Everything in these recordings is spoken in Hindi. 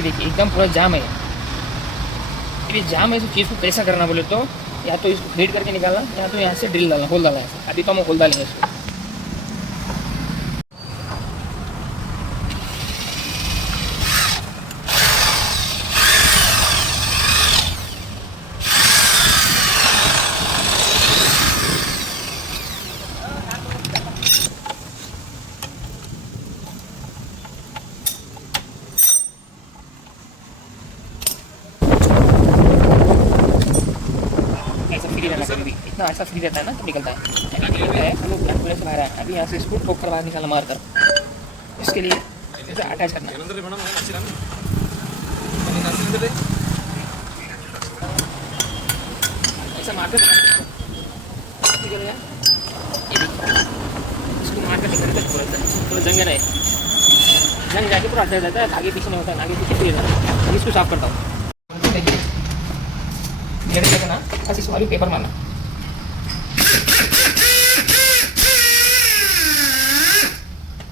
ये देखिए एकदम पूरा जाम है। ये जाम है, इस चीज़ को कैसा करना बोले तो या तो इसको फीड करके निकालना या तो यहाँ से ड्रिल डालना, होल डालना है। अभी तो हम होल डालेंगे इसको। इतना ऐसा फ्री रहता है ना तो निकलता है। वो पूरे से बाहर है। अभी यहाँ से इसको ठोक कर बाहर निकालना मार कर, इसके लिए इसे अटैच करना। ऐसा मार कर निकल गया। इसको मार कर निकलता है पूरा जंग है, जंग जाके पूरा अटैच रहता है, आगे पीछे नहीं होता है, आगे पीछे फ्री रहता है। इसको साफ करता हूँ। देखिए ना, बस इस वाली पेपर मारना।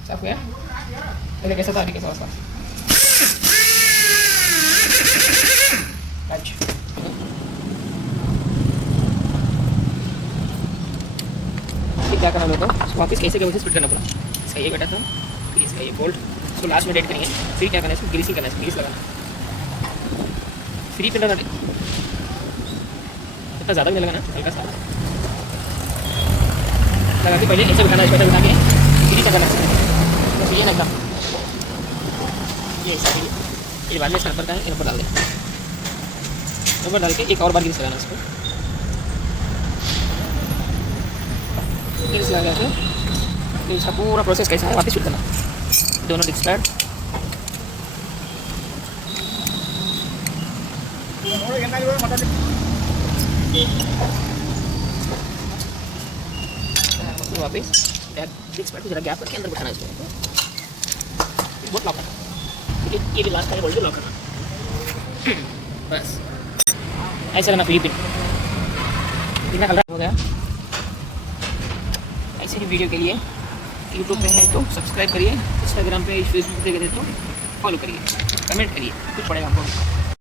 साफ हुआ? पहले कैसा था, अभी कैसा होता? अच्छा, फिर क्या करना लोगों को वापस कैसे कैसे स्प्लिट करना पड़ा। इसका ये बटा था, फिर इसका ये बोल्ट, इसको लास्ट में डेट करेंगे। फिर क्या करना है, इसको ग्रीसिंग करना है, ग्रीस लगाना। फ्री पिन लगाना, इतना ज़्यादा भी नहीं लगाना, हल्का सा लगा के पहले ऐसे उठाना, इस पर उठा के ग्रीस करना है। बस ये ना एकदम ये ऐसा ये बाद में इसका नंबर का है, नंबर डाल दें, नंबर डाल के एक और बार ग्रीस लगाना इसको। ग्रीस लगा के फिर इसका पूरा प्रोसेस कैसा है वापस शुरू करना। दोनों डिस्क पैड वापस डिस्क पैड को जरा गैप करके अंदर बैठाना इसमें, बहुत लॉक करना। ये भी लास्ट का बोल्ट लॉक करना। बस ऐसा करना। फिर बिना कलर हो गया। ऐसे ही वीडियो के लिए यूट्यूब पे है तो सब्सक्राइब करिए, इंस्टाग्राम पे फेसबुक पे तो फॉलो करिए, कमेंट करिए, कुछ पड़ेगा आपको।